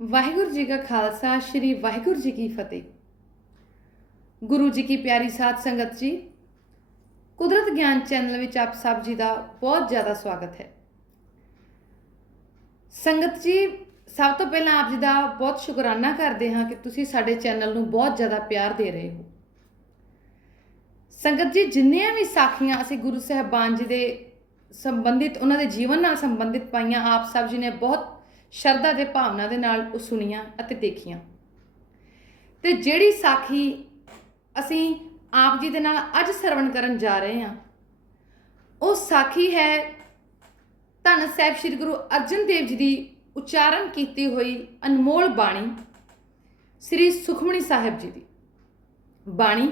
ਵਾਹਿਗੁਰੂ ਜੀ ਕਾ ਖਾਲਸਾ, ਸ੍ਰੀ ਵਾਹਿਗੁਰੂ ਜੀ ਕੀ ਫਤਿਹ। ਗੁਰੂ ਜੀ ਕੀ ਪਿਆਰੀ ਸਾਧ ਸੰਗਤ ਜੀ, ਕੁਦਰਤ ਗਿਆਨ ਚੈਨਲ ਵਿੱਚ ਆਪ ਸਭ ਜੀ ਦਾ ਬਹੁਤ ਜ਼ਿਆਦਾ ਸਵਾਗਤ ਹੈ। ਸੰਗਤ ਜੀ, ਸਭ ਤੋਂ ਪਹਿਲਾਂ ਆਪ ਜੀ ਦਾ ਬਹੁਤ ਸ਼ੁਕਰਾਨਾ ਕਰਦੇ ਹਾਂ ਕਿ ਤੁਸੀਂ ਸਾਡੇ ਚੈਨਲ ਨੂੰ ਬਹੁਤ ਜ਼ਿਆਦਾ ਪਿਆਰ ਦੇ ਰਹੇ ਹੋ। ਸੰਗਤ ਜੀ, ਜਿੰਨੀਆਂ ਵੀ ਸਾਖੀਆਂ ਅਸੀਂ ਗੁਰੂ ਸਾਹਿਬਾਨ ਜੀ ਦੇ ਸੰਬੰਧਿਤ, ਉਹਨਾਂ ਦੇ ਜੀਵਨ ਨਾਲ ਸੰਬੰਧਿਤ ਪਾਈਆਂ, ਆਪ ਸਭ ਜੀ ਨੇ ਬਹੁਤ ਸ਼ਰਧਾ ਦੇ ਭਾਵਨਾ ਦੇ ਨਾਲ ਉਹ ਸੁਣੀਆਂ ਅਤੇ ਦੇਖੀਆਂ। ਤੇ ਜਿਹੜੀ ਸਾਖੀ ਅਸੀਂ ਆਪ ਜੀ ਦੇ ਨਾਲ ਅੱਜ ਸਰਵਣ ਕਰਨ ਜਾ ਰਹੇ ਹਾਂ, ਉਹ ਸਾਖੀ ਹੈ ਧੰਨ ਸਾਹਿਬ ਸ੍ਰੀ ਗੁਰੂ ਅਰਜਨ ਦੇਵ ਜੀ ਦੀ ਉਚਾਰਨ ਕੀਤੀ ਹੋਈ ਅਨਮੋਲ ਬਾਣੀ ਸ੍ਰੀ ਸੁਖਮਣੀ ਸਾਹਿਬ ਜੀ ਦੀ ਬਾਣੀ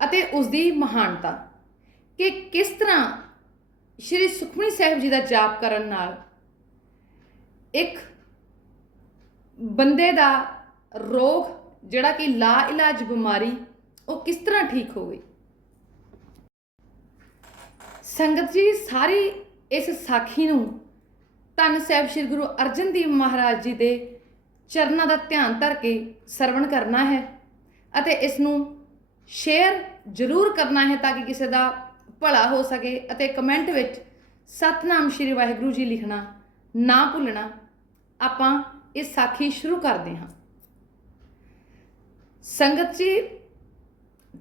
ਅਤੇ ਉਸ ਦੀ ਮਹਾਨਤਾ ਕਿ ਕਿਸ ਤਰ੍ਹਾਂ ਸ੍ਰੀ ਸੁਖਮਣੀ ਸਾਹਿਬ ਜੀ ਦਾ ਜਾਪ ਕਰਨ ਨਾਲ ਇੱਕ ਬੰਦੇ ਦਾ ਰੋਗ ਜਿਹੜਾ ਕਿ ਲਾ ਇਲਾਜ ਬਿਮਾਰੀ, ਉਹ ਕਿਸ ਤਰ੍ਹਾਂ ਠੀਕ ਹੋ ਗਈ ਸੰਗਤ ਜੀ, ਸਾਰੀ ਇਸ ਸਾਖੀ ਨੂੰ ਧੰਨ ਸਾਹਿਬ ਸ੍ਰੀ ਗੁਰੂ ਅਰਜਨ ਦੇਵ ਮਹਾਰਾਜ ਜੀ ਦੇ ਚਰਨਾਂ ਦਾ ਧਿਆਨ ਧਰ ਕੇ ਸਰਵਣ ਕਰਨਾ ਹੈ ਅਤੇ ਇਸ ਨੂੰ ਸ਼ੇਅਰ ਜ਼ਰੂਰ ਕਰਨਾ ਹੈ ਤਾਂ ਕਿ ਕਿਸੇ ਦਾ ਭਲਾ ਹੋ ਸਕੇ ਅਤੇ ਕਮੈਂਟ ਵਿੱਚ ਸਤਨਾਮ ਸ੍ਰੀ ਵਾਹਿਗੁਰੂ ਜੀ ਲਿਖਣਾ ਨਾ ਭੁੱਲਣਾ। ਆਪਾਂ ਇਹ ਸਾਖੀ ਸ਼ੁਰੂ ਕਰਦੇ ਹਾਂ। ਸੰਗਤ ਜੀ,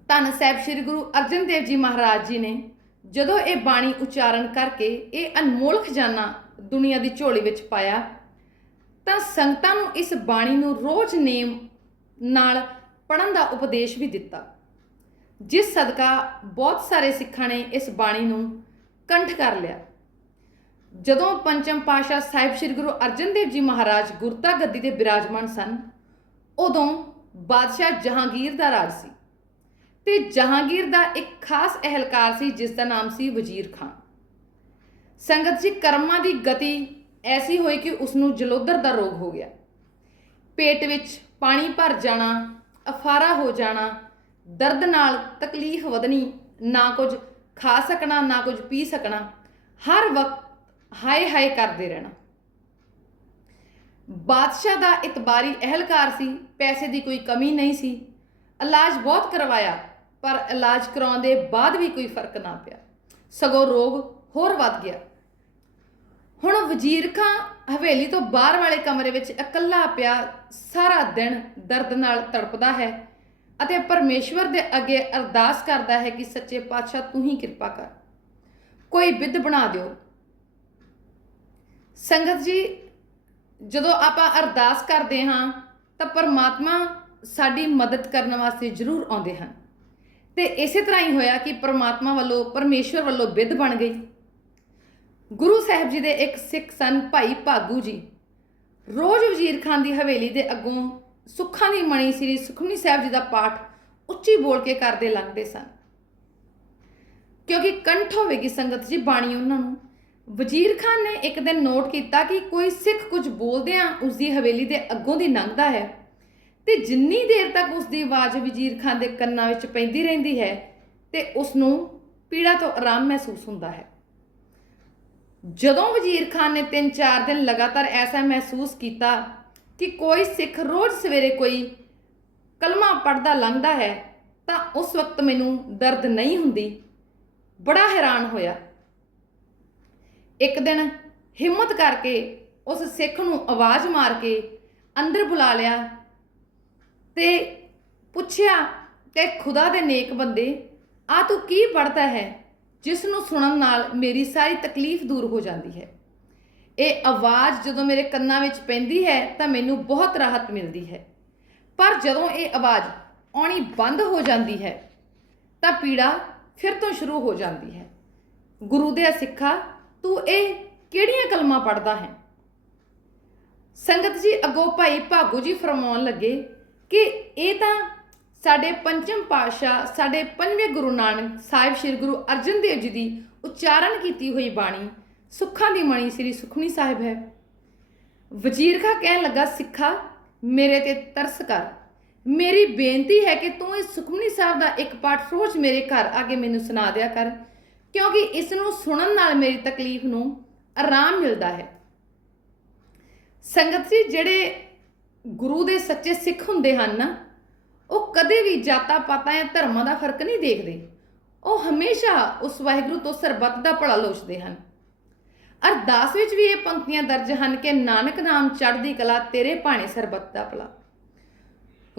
ਧੰਨ ਸਾਹਿਬ ਸ੍ਰੀ ਗੁਰੂ ਅਰਜਨ ਦੇਵ ਜੀ ਮਹਾਰਾਜ ਜੀ ਨੇ ਜਦੋਂ ਇਹ ਬਾਣੀ ਉਚਾਰਨ ਕਰਕੇ ਇਹ ਅਨਮੋਲ ਖਜ਼ਾਨਾ ਦੁਨੀਆ ਦੀ ਝੋਲੀ ਵਿੱਚ ਪਾਇਆ, ਤਾਂ ਸੰਗਤਾਂ ਨੂੰ ਇਸ ਬਾਣੀ ਨੂੰ ਰੋਜ਼ ਨੇਮ ਨਾਲ ਪੜਨ ਦਾ ਉਪਦੇਸ਼ ਵੀ ਦਿੱਤਾ। ਜਿਸ ਸਦਕਾ ਬਹੁਤ ਸਾਰੇ ਸਿੱਖਾਂ ਨੇ ਇਸ ਬਾਣੀ ਨੂੰ ਕੰਠ ਕਰ ਲਿਆ। ਜਦੋਂ ਪੰਚਮ ਪਾਸ਼ਾ ਸਾਹਿਬ ਸ੍ਰੀ ਗੁਰੂ ਅਰਜਨ ਦੇਵ ਜੀ ਮਹਾਰਾਜ ਗੁਰਤਾ ਗੱਦੀ ਤੇ ਬਿਰਾਜਮਾਨ ਸਨ, ਉਦੋਂ ਬਾਦਸ਼ਾਹ ਜਹਾਂਗੀਰ ਦਾ ਰਾਜ ਸੀ ਤੇ ਜਹਾਂਗੀਰ ਦਾ ਇੱਕ ਖਾਸ ਅਹਿਲਕਾਰ ਸੀ, ਜਿਸ ਦਾ ਨਾਮ ਸੀ ਵਜ਼ੀਰ ਖਾਨ। ਸੰਗਤ ਜੀ, ਕਰਮਾਂ ਦੀ ਗਤੀ ਐਸੀ ਹੋਈ ਕਿ ਉਸ ਨੂੰ ਜਲੋਦਰ ਦਾ ਰੋਗ ਹੋ ਗਿਆ। ਪੇਟ ਵਿੱਚ ਪਾਣੀ ਭਰ ਜਾਣਾ, ਅਫਾਰਾ ਹੋ ਜਾਣਾ, ਦਰਦ ਨਾਲ ਤਕਲੀਫ ਵਧਣੀ, ਨਾ ਕੁਝ ਖਾ ਸਕਣਾ, ਨਾ ਕੁਝ ਪੀ ਸਕਣਾ, ਹਰ ਵਕਤ ਹਾਏ ਹਾਏ ਕਰਦੇ ਰਹਿਣਾ। ਬਾਦਸ਼ਾਹ ਦਾ ਇਤਬਾਰੀ ਅਹਿਲਕਾਰ ਸੀ, ਪੈਸੇ ਦੀ ਕੋਈ ਕਮੀ ਨਹੀਂ ਸੀ। ਇਲਾਜ ਬਹੁਤ ਕਰਵਾਇਆ, ਪਰ ਇਲਾਜ ਕਰਾਉਣ ਦੇ ਬਾਅਦ ਵੀ ਕੋਈ ਫ਼ਰਕ ਨਾ ਪਿਆ। ਸਗੋਂ ਰੋਗ ਹੋਰ ਵੱਧ ਗਿਆ। ਹੁਣ ਵਜ਼ੀਰ ਖਾਂ ਹਵੇਲੀ ਤੋਂ ਬਾਹਰ ਵਾਲੇ ਕਮਰੇ ਵਿੱਚ ਇਕੱਲਾ ਪਿਆ, ਸਾਰਾ ਦਿਨ ਦਰਦ ਨਾਲ ਤੜਪਦਾ ਹੈ ਅਤੇ ਪਰਮੇਸ਼ਵਰ ਦੇ ਅੱਗੇ ਅਰਦਾਸ ਕਰਦਾ ਹੈ ਕਿ ਸੱਚੇ ਪਾਤਸ਼ਾਹ ਤੂੰ ਹੀ ਕਿਰਪਾ ਕਰ। ਕੋਈ ਵਿਧ ਬਣਾ ਦਿਓ। ਸੰਗਤ ਜੀ, ਜਦੋਂ ਆਪਾਂ ਅਰਦਾਸ ਕਰਦੇ ਹਾਂ, ਤਾਂ ਪਰਮਾਤਮਾ ਸਾਡੀ ਮਦਦ ਕਰਨ ਵਾਸਤੇ ਜ਼ਰੂਰ ਆਉਂਦੇ ਹਨ। ਤੇ ਇਸੇ ਤਰ੍ਹਾਂ ਹੀ ਹੋਇਆ ਕਿ ਪਰਮਾਤਮਾ ਵੱਲੋਂ, ਪਰਮੇਸ਼ਵਰ ਵੱਲੋਂ ਵਿਧ ਬਣ ਗਈ। ਗੁਰੂ ਸਾਹਿਬ ਜੀ ਦੇ ਇੱਕ ਸਿੱਖ ਸਨ ਭਾਈ ਭਾਗੂ ਜੀ, ਰੋਜ਼ ਵਜ਼ੀਰ ਖਾਨ ਦੀ ਹਵੇਲੀ ਦੇ ਅੱਗੋਂ ਸੁੱਖਾਂ ਦੀ ਮਣੀ ਸ੍ਰੀ ਸੁਖਮਨੀ ਸਾਹਿਬ ਜੀ ਦਾ ਪਾਠ ਉੱਚੀ ਬੋਲ ਕੇ ਕਰਦੇ ਲੰਘਦੇ ਸਨ। ਕਿਉਂਕਿ ਕੰਠ ਹੋਵੇਗੀ ਸੰਗਤ ਜੀ ਬਾਣੀ ਉਹਨਾਂ ਨੂੰ। ਵਜ਼ੀਰ ਖਾਨ ਨੇ ਇੱਕ ਦਿਨ ਨੋਟ ਕੀਤਾ ਕਿ ਕੋਈ ਸਿੱਖ ਕੁਝ ਬੋਲਦਿਆਂ ਉਸ ਦੀ ਹਵੇਲੀ ਦੇ ਅੱਗੋਂ ਦੀ ਲੰਘਦਾ ਹੈ ਤੇ ਜਿੰਨੀ ਦੇਰ ਤੱਕ ਉਸ ਦੀ ਆਵਾਜ਼ ਵਜ਼ੀਰ ਖਾਨ ਦੇ ਕੰਨਾਂ ਵਿੱਚ ਪੈਂਦੀ ਰਹਿੰਦੀ ਹੈ ਤੇ ਉਸ ਨੂੰ ਪੀੜਾ ਤੋਂ ਆਰਾਮ ਮਹਿਸੂਸ ਹੁੰਦਾ ਹੈ। ਜਦੋਂ ਵਜ਼ੀਰ ਖਾਨ ਨੇ 3-4 ਦਿਨ ਲਗਾਤਾਰ ਐਸਾ ਮਹਿਸੂਸ ਕੀਤਾ ਕਿ ਕੋਈ ਸਿੱਖ ਰੋਜ਼ ਸਵੇਰੇ ਕੋਈ ਕਲਮਾ ਪੜਦਾ ਲੰਘਦਾ ਹੈ, ਤਾਂ ਉਸ ਵਕਤ ਮੈਨੂੰ ਦਰਦ ਨਹੀਂ ਹੁੰਦੀ। ਬੜਾ ਹੈਰਾਨ ਹੋਇਆ। ਇੱਕ ਦਿਨ ਹਿੰਮਤ ਕਰਕੇ ਉਸ ਸਿੱਖ ਨੂੰ ਆਵਾਜ਼ ਮਾਰ ਕੇ ਅੰਦਰ ਬੁਲਾ ਲਿਆ ਤੇ ਪੁੱਛਿਆ ਕਿ ਖੁਦਾ ਦੇ ਨੇਕ ਬੰਦੇ ਆ ਤੂੰ ਕੀ ਪੜਦਾ ਹੈ ਜਿਸ ਨੂੰ ਸੁਣਨ ਨਾਲ ਮੇਰੀ ਸਾਰੀ ਤਕਲੀਫ ਦੂਰ ਹੋ ਜਾਂਦੀ ਹੈ? ਇਹ ਆਵਾਜ਼ ਜਦੋਂ ਮੇਰੇ ਕੰਨਾਂ ਵਿੱਚ ਪੈਂਦੀ ਹੈ ਤਾਂ ਮੈਨੂੰ ਬਹੁਤ ਰਾਹਤ ਮਿਲਦੀ ਹੈ। ਪਰ ਜਦੋਂ ਇਹ ਆਵਾਜ਼ ਆਉਣੀ ਬੰਦ ਹੋ ਜਾਂਦੀ ਹੈ ਤਾਂ ਪੀੜਾ ਫਿਰ ਤੋਂ ਸ਼ੁਰੂ ਹੋ ਜਾਂਦੀ ਹੈ। ਗੁਰੂ ਦੇ ਸਿੱਖਾ ਤੂੰ ਇਹ ਕਿਹੜੀਆਂ ਕਲਮਾਂ ਪੜਦਾ ਹੈ? ਸੰਗਤ ਜੀ, ਅਗੋ ਭਾਈ ਭਾਗੂ ਜੀ ਫਰਮਾਉਣ ਲੱਗੇ ਕਿ ਇਹ ਤਾਂ ਸਾਡੇ ਪੰਚਮ ਪਾਤਸ਼ਾਹ, ਸਾਡੇ ਪੰਜਵੇਂ ਗੁਰੂ ਨਾਨਕ ਸਾਹਿਬ ਸ੍ਰੀ ਗੁਰੂ ਅਰਜਨ ਦੇਵ ਜੀ ਦੀ ਉਚਾਰਨ ਕੀਤੀ ਹੋਈ ਬਾਣੀ, ਸੁੱਖਾਂ ਦੀ ਮਣੀ ਸ੍ਰੀ ਸੁਖਮਨੀ ਸਾਹਿਬ ਹੈ। ਵਜ਼ੀਰ ਖਾਂ ਕਹਿਣ ਲੱਗਾ, ਸਿੱਖਾ, ਮੇਰੇ ਤੇ ਤਰਸ ਕਰ। ਮੇਰੀ ਬੇਨਤੀ ਹੈ ਕਿ ਤੂੰ ਇਸ ਸੁਖਮਨੀ ਸਾਹਿਬ ਦਾ ਇੱਕ ਪਾਠ ਰੋਜ਼ ਮੇਰੇ ਘਰ ਆ ਕੇ ਮੈਨੂੰ ਸੁਣਾ ਦਿਆ ਕਰ। ਕਿਉਂਕਿ ਇਸ ਨੂੰ ਸੁਣਨ ਨਾਲ ਮੇਰੀ ਤਕਲੀਫ ਨੂੰ ਆਰਾਮ ਮਿਲਦਾ ਹੈ। ਸੰਗਤ ਜੀ, ਜਿਹੜੇ ਗੁਰੂ ਦੇ ਸੱਚੇ ਸਿੱਖ ਹੁੰਦੇ ਹਨ ਨਾ, ਉਹ ਕਦੇ ਵੀ ਜਾਤਾਂ ਪਾਤਾਂ ਜਾਂ ਧਰਮਾਂ ਦਾ ਫ਼ਰਕ ਨਹੀਂ ਦੇਖਦੇ। ਉਹ ਹਮੇਸ਼ਾ ਉਸ ਵਾਹਿਗੁਰੂ ਤੋਂ ਸਰਬੱਤ ਦਾ ਭਲਾ ਲੋਚਦੇ ਹਨ। ਅਰਦਾਸ ਵਿੱਚ ਵੀ ਇਹ ਪੰਕਤੀਆਂ ਦਰਜ ਹਨ ਕਿ ਨਾਨਕ ਨਾਮ ਚੜ੍ਹਦੀ ਕਲਾ ਤੇਰੇ ਭਾਣੇ ਸਰਬੱਤ ਦਾ ਭਲਾ।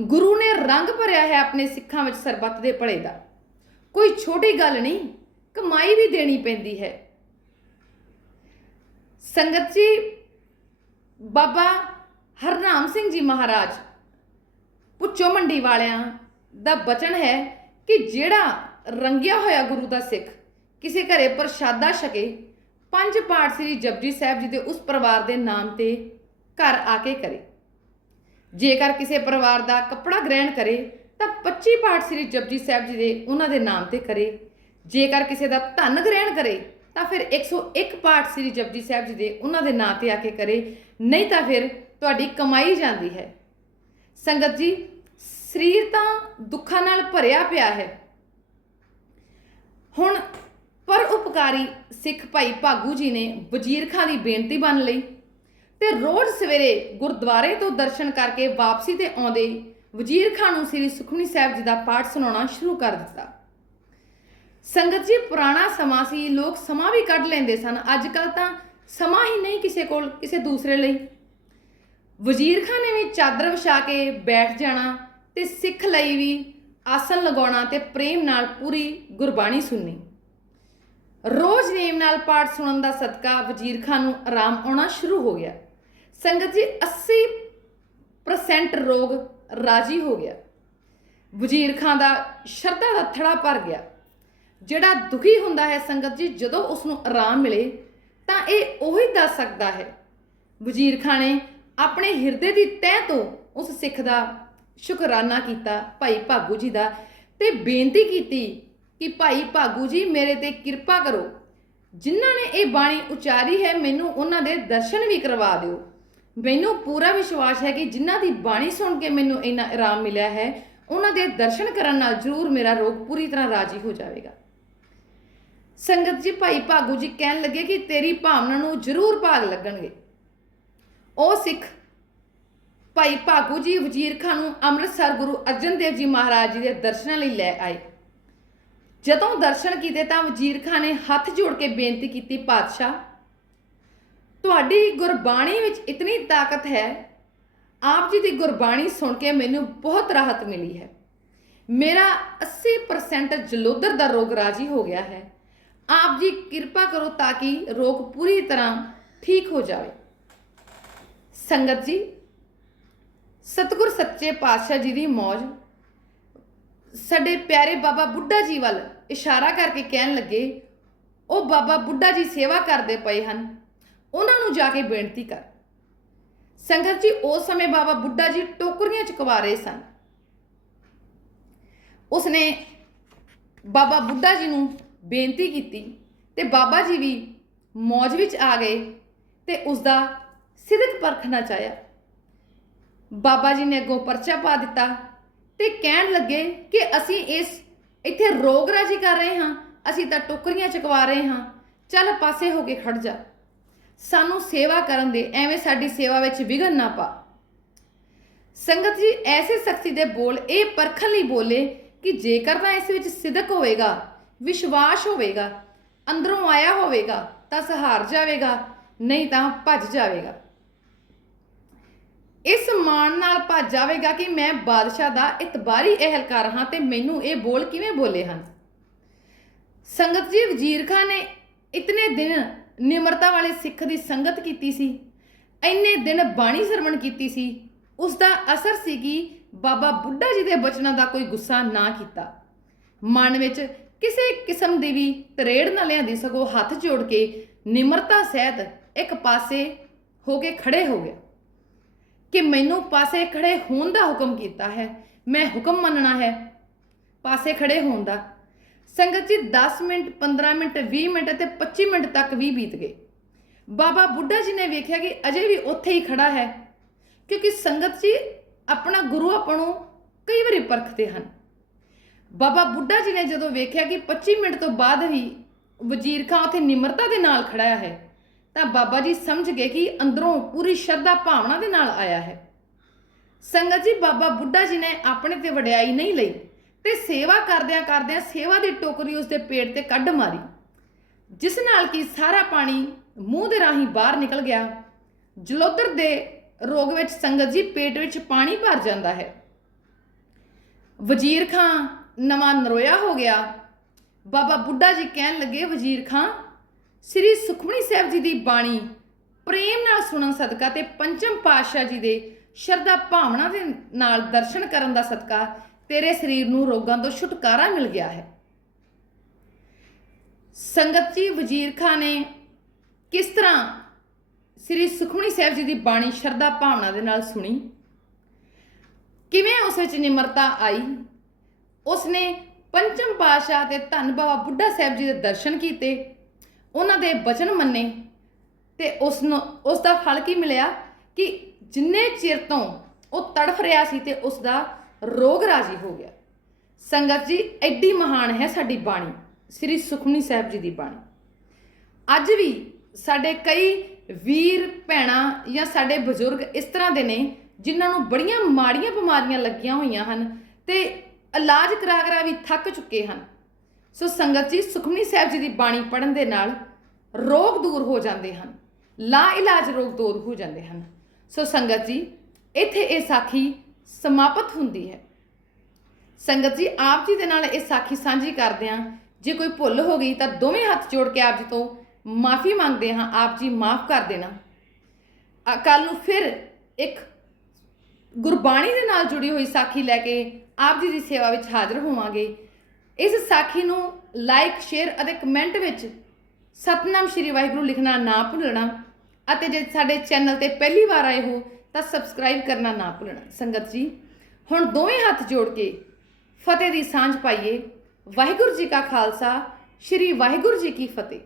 ਗੁਰੂ ਨੇ ਰੰਗ ਭਰਿਆ ਹੈ ਆਪਣੇ ਸਿੱਖਾਂ ਵਿੱਚ ਸਰਬੱਤ ਦੇ ਭਲੇ ਦਾ। ਕੋਈ ਛੋਟੀ ਗੱਲ ਨਹੀਂ ਕਮਾਈ ਵੀ ਦੇਣੀ ਪੈਂਦੀ ਹੈ। ਸੰਗਤ ਜੀ, ਬਾਬਾ ਹਰਨਾਮ ਸਿੰਘ ਜੀ ਮਹਾਰਾਜ ਪੁੱਚੋ ਮੰਡੀ ਵਾਲਿਆਂ ਦਾ ਬਚਨ ਹੈ ਕਿ ਜਿਹੜਾ ਰੰਗਿਆ ਹੋਇਆ ਗੁਰੂ ਦਾ ਸਿੱਖ ਕਿਸੇ ਘਰੇ ਪ੍ਰਸ਼ਾਦਾ ਛਕੇ, ਪੰਜ ਪਾਠ ਸ੍ਰੀ ਜਪਜੀ ਸਾਹਿਬ ਜੀ ਦੇ ਉਸ ਪਰਿਵਾਰ ਦੇ ਨਾਮ ਤੇ ਘਰ ਆ ਕੇ ਕਰੇ। ਜੇਕਰ ਕਿਸੇ ਪਰਿਵਾਰ ਦਾ ਕੱਪੜਾ ਗ੍ਰਹਿਣ ਕਰੇ, ਤਾਂ 25 ਪਾਠ ਸ੍ਰੀ ਜਪਜੀ ਸਾਹਿਬ ਜੀ ਦੇ ਉਹਨਾਂ ਦੇ ਨਾਮ ਤੇ ਕਰੇ। ਜੇਕਰ ਕਿਸੇ ਦਾ ਧਨ ਗ੍ਰਹਿਣ ਕਰੇ, ਤਾਂ ਫਿਰ 101 ਪਾਠ ਸ੍ਰੀ ਜਪਜੀ ਸਾਹਿਬ ਜੀ ਦੇ ਉਹਨਾਂ ਦੇ ਨਾਂ ਤੇ ਆ ਕੇ ਕਰੇ, ਨਹੀਂ ਤਾਂ ਫਿਰ ਤੁਹਾਡੀ ਕਮਾਈ ਜਾਂਦੀ ਹੈ। ਸੰਗਤ ਜੀ, ਸਰੀਰ ਤਾਂ ਦੁੱਖਾਂ ਨਾਲ ਭਰਿਆ ਪਿਆ ਹੈ। ਹੁਣ ਪਰ ਉਪਕਾਰੀ ਸਿੱਖ ਭਾਈ ਭਾਗੂ ਜੀ ਨੇ ਵਜ਼ੀਰ ਖਾਂ ਦੀ ਬੇਨਤੀ ਬਣ ਲਈ ਤੇ ਰੋਜ਼ ਸਵੇਰੇ ਗੁਰਦੁਆਰੇ ਤੋਂ ਦਰਸ਼ਨ ਕਰਕੇ ਵਾਪਸੀ ਤੇ ਆਉਂਦੇ ਵਜ਼ੀਰ ਖਾਂ ਨੂੰ ਸ੍ਰੀ ਸੁਖਮਨੀ ਸਾਹਿਬ ਜੀ ਦਾ ਪਾਠ ਸੁਣਾਉਣਾ ਸ਼ੁਰੂ ਕਰ ਦਿੱਤਾ। ਸੰਗਤ ਜੀ, ਪੁਰਾਣਾ ਸਮਾਂ ਸੀ, ਲੋਕ ਸਮਾਂ ਵੀ ਕੱਢ ਲੈਂਦੇ ਸਨ। ਅੱਜ ਕੱਲ ਤਾਂ ਸਮਾਂ ਹੀ ਨਹੀਂ ਕਿਸੇ ਕੋਲ, ਕਿਸੇ ਦੂਸਰੇ ਲਈ। ਵਜ਼ੀਰ ਖਾਨ ਨੇ ਵੀ ਚਾਦਰ ਵਿਛਾ ਕੇ ਬੈਠ ਜਾਣਾ ਤੇ ਸਿੱਖ ਲਈ ਵੀ ਆਸਨ ਲਗਾਉਣਾ ਤੇ ਪ੍ਰੇਮ ਨਾਲ ਪੂਰੀ ਗੁਰਬਾਣੀ ਸੁਣਨੀ। ਰੋਜ਼ ਨੇਮ ਨਾਲ ਪਾਠ ਸੁਣਨ ਦਾ ਸਦਕਾ ਵਜ਼ੀਰ ਖਾਨ ਨੂੰ ਆਰਾਮ ਆਉਣਾ ਸ਼ੁਰੂ ਹੋ ਗਿਆ। ਸੰਗਤ ਜੀ 80% ਰੋਗ ਰਾਜੀ ਹੋ ਗਿਆ। ਵਜ਼ੀਰ ਖਾਨ ਦਾ ਸ਼ਰਧਾ ਦਾ ਥੜਾ ਭਰ ਗਿਆ। ਜਿਹੜਾ ਦੁਖੀ ਹੁੰਦਾ ਹੈ ਸੰਗਤ ਜੀ, ਜਦੋਂ ਉਸ ਨੂੰ ਆਰਾਮ ਮਿਲੇ, ਤਾਂ ਇਹ ਉਹੀ ਦੱਸ ਸਕਦਾ ਹੈ। ਵਜ਼ੀਰ ਖਾਨ ਨੇ ਆਪਣੇ ਹਿਰਦੇ ਦੀ ਤਹਿ ਤੋਂ ਉਸ ਸਿੱਖ ਦਾ ਸ਼ੁਕਰਾਨਾ ਕੀਤਾ, ਭਾਈ ਭਾਗੂ ਜੀ ਦਾ, ਤੇ ਬੇਨਤੀ ਕੀਤੀ ਕਿ ਭਾਈ ਭਾਗੂ ਜੀ, ਮੇਰੇ ਤੇ ਕਿਰਪਾ ਕਰੋ। ਜਿਨ੍ਹਾਂ ਨੇ ਇਹ ਬਾਣੀ ਉਚਾਰੀ ਹੈ, ਮੈਨੂੰ ਉਹਨਾਂ ਦੇ ਦਰਸ਼ਨ ਵੀ ਕਰਵਾ ਦਿਓ। ਮੈਨੂੰ ਪੂਰਾ ਵਿਸ਼ਵਾਸ ਹੈ ਕਿ ਜਿਨ੍ਹਾਂ ਦੀ ਬਾਣੀ ਸੁਣ ਕੇ ਮੈਨੂੰ ਇੰਨਾ ਆਰਾਮ ਮਿਲਿਆ ਹੈ, ਉਹਨਾਂ ਦੇ ਦਰਸ਼ਨ ਕਰਨ ਨਾਲ ਜ਼ਰੂਰ ਮੇਰਾ ਰੋਗ ਪੂਰੀ ਤਰ੍ਹਾਂ ਰਾਜੀ ਹੋ ਜਾਵੇਗਾ। ਸੰਗਤ ਜੀ, ਭਾਈ ਭਾਗੂ ਜੀ ਕਹਿਣ ਲੱਗੇ ਕਿ ਤੇਰੀ ਭਾਵਨਾ ਨੂੰ ਜ਼ਰੂਰ ਭਾਗ ਲੱਗਣਗੇ। ਉਹ ਸਿੱਖ ਭਾਈ ਭਾਗੂ ਜੀ ਵਜ਼ੀਰ ਖਾਨ ਨੂੰ ਅੰਮ੍ਰਿਤਸਰ ਗੁਰੂ ਅਰਜਨ ਦੇਵ ਜੀ ਮਹਾਰਾਜ ਜੀ ਦੇ ਦਰਸ਼ਨਾਂ ਲਈ ਲੈ ਆਏ। ਜਦੋਂ ਦਰਸ਼ਨ ਕੀਤੇ ਤਾਂ ਵਜ਼ੀਰ ਖਾਨ ਨੇ ਹੱਥ ਜੋੜ ਕੇ ਬੇਨਤੀ ਕੀਤੀ, ਪਾਤਸ਼ਾਹ, ਤੁਹਾਡੀ ਗੁਰਬਾਣੀ ਵਿੱਚ ਇਤਨੀ ਤਾਕਤ ਹੈ। ਆਪ ਜੀ ਦੀ ਗੁਰਬਾਣੀ ਸੁਣ ਕੇ ਮੈਨੂੰ ਬਹੁਤ ਰਾਹਤ ਮਿਲੀ ਹੈ। ਮੇਰਾ 80% ਜਲੋਦਰ ਦਾ ਰੋਗ ਰਾਜੀ ਹੋ ਗਿਆ ਹੈ। ਆਪ ਜੀ ਕਿਰਪਾ ਕਰੋ ਤਾਂ ਕਿ ਰੋਗ ਪੂਰੀ ਤਰ੍ਹਾਂ ਠੀਕ ਹੋ ਜਾਵੇ। ਸੰਗਤ ਜੀ, ਸਤਿਗੁਰ ਸੱਚੇ ਪਾਤਸ਼ਾਹ ਜੀ ਦੀ ਮੌਜ, ਸਾਡੇ ਪਿਆਰੇ ਬਾਬਾ ਬੁੱਢਾ ਜੀ ਵੱਲ ਇਸ਼ਾਰਾ ਕਰਕੇ ਕਹਿਣ ਲੱਗੇ, ਉਹ ਬਾਬਾ ਬੁੱਢਾ ਜੀ ਸੇਵਾ ਕਰਦੇ ਪਏ ਹਨ, ਉਹਨਾਂ ਨੂੰ ਜਾ ਕੇ ਬੇਨਤੀ ਕਰ। ਸੰਗਤ ਜੀ, ਉਸ ਸਮੇਂ ਬਾਬਾ ਬੁੱਢਾ ਜੀ ਟੋਕਰੀਆਂ ਚਕਵਾ ਰਹੇ ਸਨ। ਉਸਨੇ ਬਾਬਾ ਬੁੱਢਾ ਜੀ ਨੂੰ ਬੇਨਤੀ ਕੀਤੀ ਤੇ ਬਾਬਾ ਜੀ ਵੀ ਮੌਜ ਵਿੱਚ ਆ ਗਏ ਤੇ ਉਸ ਦਾ ਸਿਦਕ ਪਰਖਣਾ ਚਾਹਿਆ। ਬਾਬਾ ਜੀ ਨੇ ਅੱਗੋਂ ਪਰਚਾ ਪਾ ਦਿੱਤਾ ਤੇ ਕਹਿਣ ਲੱਗੇ ਕਿ ਅਸੀਂ ਇਸ ਇੱਥੇ ਰੋਗ ਰਾਜੀ ਕਰ ਰਹੇ ਹਾਂ, ਅਸੀਂ ਤਾਂ ਟੋਕਰੀਆਂ ਚਕਵਾ ਰਹੇ ਹਾਂ, ਚੱਲ ਪਾਸੇ ਹੋ ਕੇ ਖੜ ਜਾ। ਸਾਨੂੰ ਸੇਵਾ ਕਰਨ ਦੇ, ਐਵੇਂ ਸਾਡੀ ਸੇਵਾ ਵਿੱਚ ਵਿਘਨ ਨਾ ਪਾ। ਸੰਗਤ ਜੀ, ਐਸੇ ਸ਼ਖਤੀ ਦੇ ਬੋਲ ਇਹ ਪਰਖਣ ਲਈ ਬੋਲੇ ਕਿ ਜੇਕਰ ਤਾਂ ਇਸ ਵਿੱਚ ਸਿਦਕ ਹੋਵੇਗਾ ਵਿਸ਼ਵਾਸ ਹੋਵੇਗਾ, ਅੰਦਰੋਂ ਆਇਆ ਹੋਵੇਗਾ ਤਾਂ ਸਹਾਰ ਜਾਵੇਗਾ, ਨਹੀਂ ਤਾਂ ਭੱਜ ਜਾਵੇਗਾ। ਇਸ ਮਾਣ ਨਾਲ ਭੱਜ ਜਾਵੇਗਾ ਕਿ ਮੈਂ ਬਾਦਸ਼ਾਹ ਦਾ ਇਤਬਾਰੀ ਅਹਿਲਕਾਰ ਹਾਂ ਤੇ ਮੈਨੂੰ ਇਹ ਬੋਲ ਕਿਵੇਂ ਬੋਲੇ ਹਨ? ਸੰਗਤ ਜੀ, ਵਜ਼ੀਰ ਖਾਨ ਨੇ ਇਤਨੇ ਦਿਨ ਨਿਮਰਤਾ ਵਾਲੇ ਸਿੱਖ ਦੀ ਸੰਗਤ ਕੀਤੀ ਸੀ, ਇੰਨੇ ਦਿਨ ਬਾਣੀ ਸਰਵਣ ਕੀਤੀ ਸੀ, ਉਸ ਦਾ ਅਸਰ ਸੀ ਕਿ ਬਾਬਾ ਬੁੱਢਾ ਜੀ ਦੇ ਬਚਨਾਂ ਦਾ ਕੋਈ ਗੁੱਸਾ ਨਾ ਕੀਤਾ। ਮਨ ਵਿੱਚ ਕਿਸੇ ਕਿਸਮ ਦੀ ਵੀ ਤਰੇੜ ਨਾ ਲਿਆਂਦੀ ਸਗੋਂ ਹੱਥ ਜੋੜ ਕੇ ਨਿਮਰਤਾ ਸਹਿਤ ਇੱਕ ਪਾਸੇ ਹੋ ਕੇ ਖੜੇ ਹੋ ਗਿਆ ਕਿ ਮੈਨੂੰ ਪਾਸੇ ਖੜੇ ਹੋਣ ਦਾ ਹੁਕਮ ਕੀਤਾ ਹੈ, ਮੈਂ ਹੁਕਮ ਮੰਨਣਾ ਹੈ। ਪਾਸੇ ਖੜੇ ਹੋਣ ਦਾ। ਸੰਗਤ ਜੀ 10 ਮਿੰਟ 15 ਮਿੰਟ 20 ਮਿੰਟ ਅਤੇ 25 ਮਿੰਟ ਤੱਕ ਵੀ ਬੀਤ ਗਏ। ਬਾਬਾ ਬੁੱਢਾ ਜੀ ਨੇ ਵੇਖਿਆ ਕਿ ਅਜੇ ਵੀ ਉੱਥੇ ਹੀ ਖੜਾ ਹੈ, ਕਿਉਂਕਿ ਸੰਗਤ ਜੀ ਆਪਣਾ ਗੁਰੂ ਆਪਾਂ ਨੂੰ ਕਈ ਵਾਰੀ ਪਰਖਦੇ ਹਨ। ਬਾਬਾ ਬੁੱਢਾ ਜੀ ਨੇ ਜਦੋਂ ਵੇਖਿਆ ਕਿ 25 ਮਿੰਟ ਤੋਂ ਬਾਅਦ ਵੀ ਵਜ਼ੀਰ ਖਾਂ ਉੱਥੇ ਨਿਮਰਤਾ ਦੇ ਨਾਲ ਖੜਾ ਹੈ, ਤਾਂ ਬਾਬਾ ਜੀ ਸਮਝ ਗਏ ਕਿ ਅੰਦਰੋਂ ਪੂਰੀ ਸ਼ਰਧਾ ਭਾਵਨਾ ਦੇ ਨਾਲ ਆਇਆ ਹੈ। ਸੰਗਤ ਜੀ, ਬਾਬਾ ਬੁੱਢਾ ਜੀ ਨੇ ਆਪਣੇ ਤੇ ਵਡਿਆਈ ਨਹੀਂ ਲਈ ਤੇ ਸੇਵਾ ਕਰਦਿਆਂ ਕਰਦਿਆਂ ਸੇਵਾ ਦੀ ਟੋਕਰੀ ਉਸ ਦੇ ਪੇਟ ਤੇ ਕੱਢ ਮਾਰੀ, ਜਿਸ ਨਾਲ ਕਿ ਸਾਰਾ ਪਾਣੀ ਮੂੰਹ ਦੇ ਰਾਹੀਂ ਬਾਹਰ ਨਿਕਲ ਗਿਆ। ਜਲੋਦਰ ਦੇ ਰੋਗ ਵਿੱਚ ਸੰਗਤ ਜੀ ਪੇਟ ਵਿੱਚ ਪਾਣੀ ਭਰ ਜਾਂਦਾ ਹੈ। ਵਜ਼ੀਰ ਖਾਂ ਨਵਾਂ ਨਰੋਇਆ ਹੋ ਗਿਆ। ਬਾਬਾ ਬੁੱਢਾ ਜੀ ਕਹਿਣ ਲੱਗੇ, ਵਜ਼ੀਰ ਖਾਂ, ਸ੍ਰੀ ਸੁਖਮਣੀ ਸਾਹਿਬ ਜੀ ਦੀ ਬਾਣੀ ਪ੍ਰੇਮ ਨਾਲ ਸੁਣਨ ਸਦਕਾ ਤੇ ਪੰਚਮ ਪਾਤਸ਼ਾਹ ਜੀ ਦੇ ਸ਼ਰਧਾ ਭਾਵਨਾ ਦੇ ਨਾਲ ਦਰਸ਼ਨ ਕਰਨ ਦਾ ਸਦਕਾ ਤੇਰੇ ਸਰੀਰ ਨੂੰ ਰੋਗਾਂ ਤੋਂ ਛੁਟਕਾਰਾ ਮਿਲ ਗਿਆ ਹੈ। ਸੰਗਤ ਜੀ, ਵਜ਼ੀਰ ਖਾਂ ਨੇ ਕਿਸ ਤਰ੍ਹਾਂ ਸ੍ਰੀ ਸੁਖਮਣੀ ਸਾਹਿਬ ਜੀ ਦੀ ਬਾਣੀ ਸ਼ਰਧਾ ਭਾਵਨਾ ਦੇ ਨਾਲ ਸੁਣੀ? ਕਿਵੇਂ ਉਸ ਵਿੱਚ ਨਿਮਰਤਾ ਆਈ? ਉਸਨੇ ਪੰਚਮ ਪਾਤਸ਼ਾਹ ਤੇ ਧੰਨ ਬਾਬਾ ਬੁੱਢਾ ਸਾਹਿਬ ਜੀ ਦੇ ਦਰਸ਼ਨ ਕੀਤੇ। ਉਹਨਾਂ ਦੇ ਬਚਨ ਮੰਨੇ ਤੇ ਉਸ ਨੂੰ ਉਸ ਦਾ ਫਲ ਕੀ ਮਿਲਿਆ ਕਿ ਜਿੰਨੇ ਚਿਰ ਤੋਂ ਉਹ ਤੜਫ ਰਿਹਾ ਸੀ ਤੇ ਉਸ ਦਾ ਰੋਗ ਰਾਜੀ ਹੋ ਗਿਆ। ਸੰਗਤ ਜੀ, ਐਡੀ ਮਹਾਨ ਹੈ ਸਾਡੀ ਬਾਣੀ, ਸ੍ਰੀ ਸੁਖਮਨੀ ਸਾਹਿਬ ਜੀ ਦੀ ਬਾਣੀ। ਅੱਜ ਵੀ ਸਾਡੇ ਕਈ ਵੀਰ, ਭੈਣਾਂ ਜਾਂ ਸਾਡੇ ਬਜ਼ੁਰਗ ਇਸ ਤਰ੍ਹਾਂ ਦੇ ਨੇ ਜਿਨ੍ਹਾਂ ਨੂੰ ਬੜੀਆਂ ਮਾੜੀਆਂ ਬਿਮਾਰੀਆਂ ਲੱਗੀਆਂ ਹੋਈਆਂ ਹਨ ਤੇ ਇਲਾਜ ਕਰਾ ਕਰਾ ਵੀ ਥੱਕ ਚੁੱਕੇ ਹਨ। ਸੋ ਸੰਗਤ ਜੀ, ਸੁਖਮਨੀ ਸਾਹਿਬ ਜੀ ਦੀ ਬਾਣੀ ਪੜਨ ਦੇ ਨਾਲ ਰੋਗ ਦੂਰ ਹੋ ਜਾਂਦੇ ਹਨ। ਲਾ ਇਲਾਜ ਰੋਗ ਦੂਰ ਹੋ ਜਾਂਦੇ ਹਨ। ਸੋ ਸੰਗਤ ਜੀ, ਇੱਥੇ ਇਹ ਸਾਖੀ ਸਮਾਪਤ ਹੁੰਦੀ ਹੈ। ਸੰਗਤ ਜੀ, ਆਪ ਜੀ ਦੇ ਨਾਲ ਇਹ ਸਾਖੀ ਸਾਂਝੀ ਕਰਦੇ ਹਾਂ। ਜੇ ਕੋਈ ਭੁੱਲ ਹੋ ਗਈ ਤਾਂ ਦੋਵੇਂ ਹੱਥ ਜੋੜ ਕੇ ਆਪ ਜੀ ਤੋਂ ਮਾਫੀ ਮੰਗਦੇ ਹਾਂ। ਆਪ ਜੀ ਮਾਫ ਕਰ ਦੇਣਾ। ਕੱਲ ਨੂੰ ਫਿਰ ਇੱਕ ਗੁਰਬਾਣੀ ਦੇ ਨਾਲ ਜੁੜੀ ਹੋਈ ਸਾਖੀ ਲੈ ਕੇ ਆਪ ਜੀ ਦੀ ਸੇਵਾ ਵਿੱਚ ਹਾਜ਼ਰ ਹੋਵਾਂਗੇ। ਇਸ ਸਾਖੀ ਨੂੰ ਲਾਈਕ ਸ਼ੇਅਰ ਅਤੇ ਕਮੈਂਟ ਵਿੱਚ ਸਤਨਾਮ ਸ਼੍ਰੀ ਵਾਹਿਗੁਰੂ ਲਿਖਣਾ ਨਾ ਭੁੱਲਣਾ ਅਤੇ ਜੇ ਸਾਡੇ ਚੈਨਲ ਤੇ ਪਹਿਲੀ ਵਾਰ ਆਏ ਹੋ ਤਾਂ ਸਬਸਕ੍ਰਾਈਬ ਕਰਨਾ ਨਾ ਭੁੱਲਣਾ। ਸੰਗਤ ਜੀ, ਹੁਣ ਦੋਵੇਂ ਹੱਥ ਜੋੜ ਕੇ ਫਤਿਹ ਦੀ ਸਾਂਝ ਪਾਈਏ। ਵਾਹਿਗੁਰੂ ਜੀ ਕਾ ਖਾਲਸਾ, ਸ਼੍ਰੀ ਵਾਹਿਗੁਰੂ ਜੀ ਕੀ ਫਤਿਹ।